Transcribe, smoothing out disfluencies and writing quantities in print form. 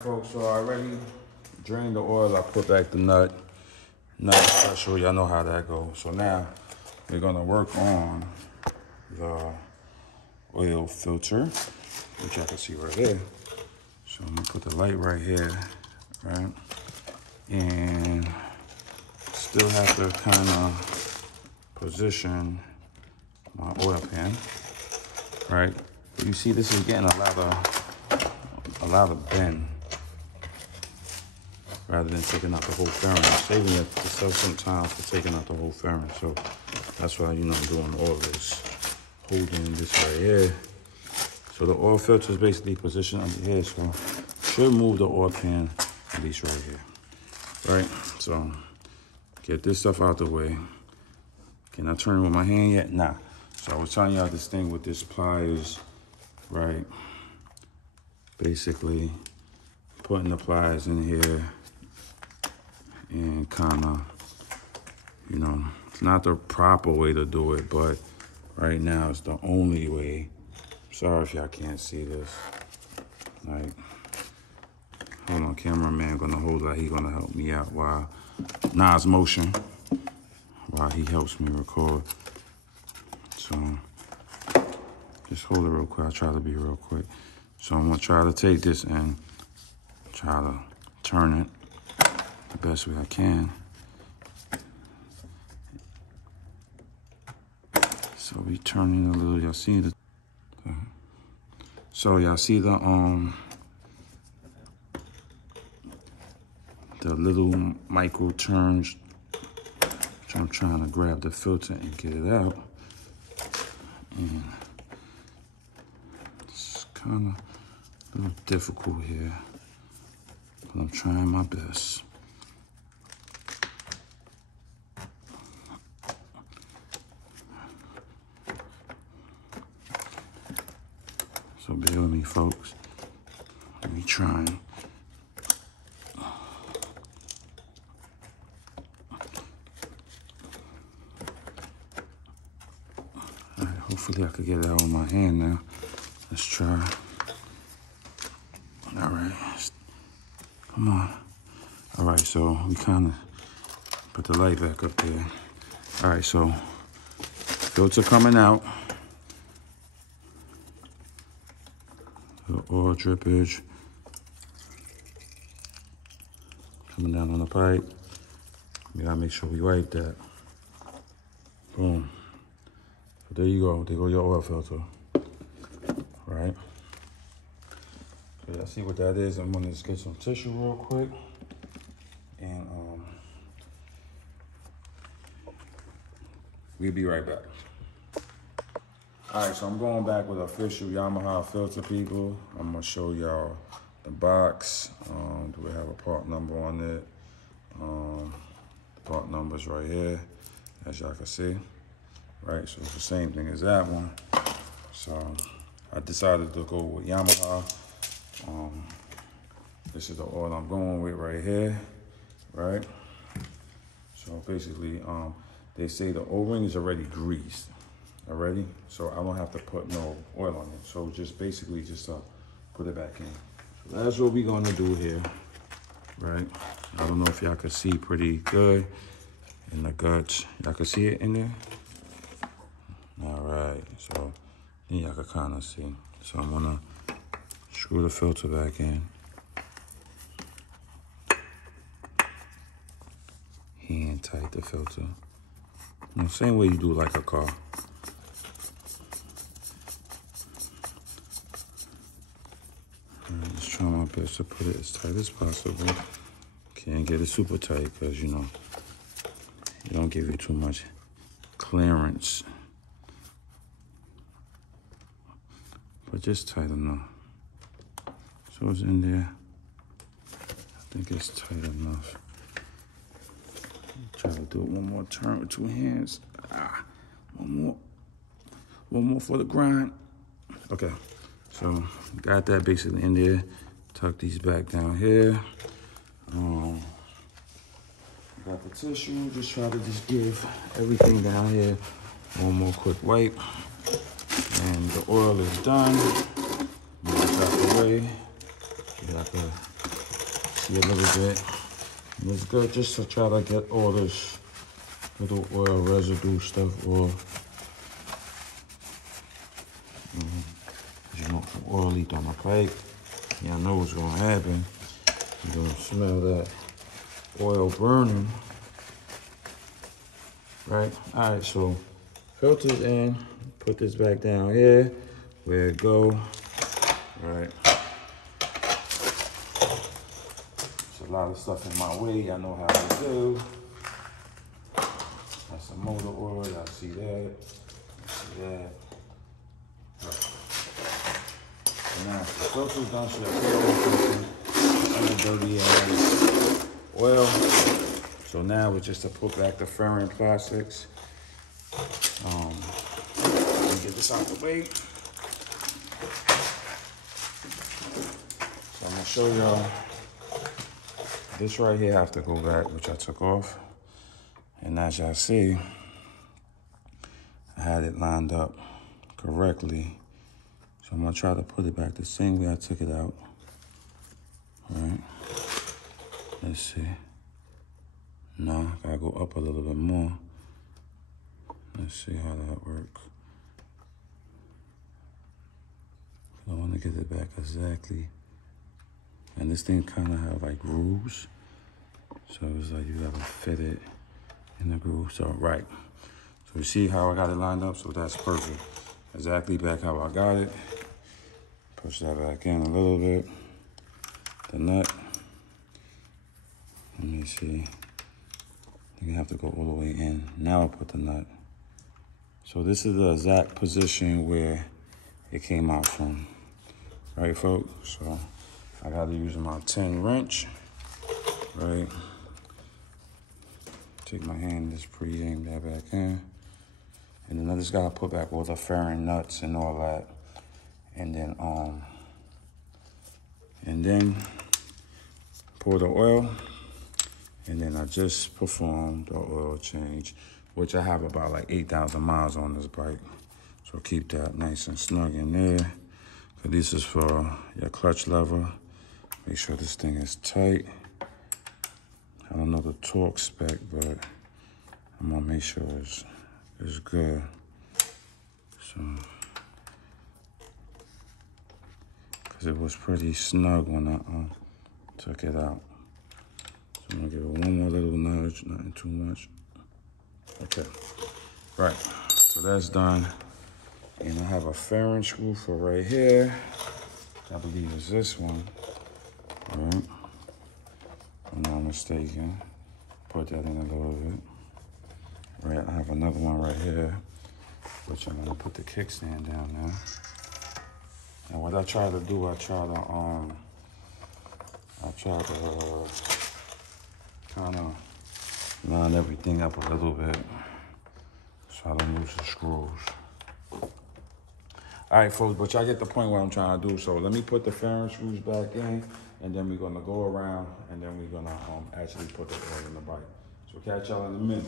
Folks, so I already drained the oil. I put back the nut special. Y'all know how that goes. So now we're gonna work on the oil filter, which y'all can see right here. So I'm gonna put the light right here, right? And still have to kind of position my oil pan, right? But you see, this is getting a lot of bend. Rather than taking out the whole fairing, saving yourself some time for taking out the whole fairing. So that's why, I'm doing all this, holding this right here. So the oil filter is basically positioned under here, so should move the oil pan at least right here, right? So get this stuff out the way. Can I turn it with my hand yet? Nah. So I was telling y'all this thing with this pliers, right? Basically putting the pliers in here. And kind of, it's not the proper way to do it, but right now it's the only way. Sorry if y'all can't see this. Like, hold on, cameraman gonna hold that. He gonna help me out while Nas motion, while he helps me record. So just hold it real quick. I'll try to be real quick. So I'm gonna try to take this and try to turn it the best way I can. So we turning a little, y'all see the, so y'all see the little micro turns, which I'm trying to grab the filter and get it out. And it's kind of a little difficult here, but I'm trying my best. So bear with me, folks. Me trying. All right, hopefully I could get it out with my hand now. Let's try. All right, come on. All right, so we kind of put the light back up there. All right, so filter coming out. The oil drippage coming down on the pipe. We gotta make sure we wipe that. Boom. So there you go. There go your oil filter. Right? So y'all see what that is. I'm gonna just get some tissue real quick. And we'll be right back. All right, so I'm going back with official Yamaha filter, people. I'm gonna show y'all the box. Do we have a part number on it? The part number's right here, as y'all can see. Right, so it's the same thing as that one. So I decided to go with Yamaha. This is the oil I'm going with right here, right? So basically, they say the O-ring is already greased. Already, so I don't have to put no oil on it. So just basically just put it back in. So that's what we're gonna do here, right? I don't know if y'all can see pretty good in the guts. Y'all can see it in there? All right, so then y'all can kind of see. So I'm gonna screw the filter back in. Hand tight the filter. Same way you do like a car. Just try my best to put it as tight as possible. Can't get it super tight because, it don't give you too much clearance. But just tight enough. So it's in there. I think it's tight enough. Try to do it one more turn with two hands. One more for the grind. Okay. So got that basically in there. Tuck these back down here. Got the tissue. Just try to just give everything down here one more quick wipe. And the oil is done. Move it out the way. Got the see a little bit. And it's good just to try to get all this little oil residue stuff off. You know, some oil leaked on my plate. Yeah, I know what's gonna happen. You're gonna smell that oil burning. Right? All right, so filters in, put this back down here, where it go, right? There's a lot of stuff in my way, I know how to do. That's some motor oil, y'all see that, see that. Right. So now, the filter's done, so that's dirty ass oil. So now it's just to put back the fairing plastics. Let me get this out the way. So I'm gonna show y'all. This right here have to go back, which I took off. And as y'all see, I had it lined up correctly. So I'm gonna try to put it back the same way I took it out. All right, let's see. No, I gotta go up a little bit more. Let's see how that works. I want to get it back exactly. And this thing kind of have like grooves. So it's like you gotta fit it in the groove. So, right. So you see how I got it lined up? So that's perfect. Exactly back how I got it. Push that back in a little bit. The nut. Let me see. You have to go all the way in. Now I put the nut. So this is the exact position where it came out from. Right, folks? So I got to use my 10 wrench. Right. Take my hand, just pre-aim that back in. And then I just got to put back all the fairing nuts and all that. And then pour the oil. And then I just performed the oil change, which I have about like 8,000 miles on this bike. So keep that nice and snug in there. So this is for your clutch lever. Make sure this thing is tight. I don't know the torque spec, but I'm gonna make sure it's good. So, cause it was pretty snug when I took it out. I'm gonna give it one more little nudge, nothing too much. Okay, right, so that's done. And I have a fairing screw for right here. I believe it's this one, right? If I'm not mistaken. Put that in a little bit. Right, I have another one right here, which I'm gonna put the kickstand down now. And what I try to do, I try to kind of line everything up a little bit so I don't lose the screws. All right, folks, but y'all get the point what I'm trying to do. So let me put the fairing screws back in, and then we're gonna go around, and then we're gonna actually put the oil in the bike. So catch y'all in a minute.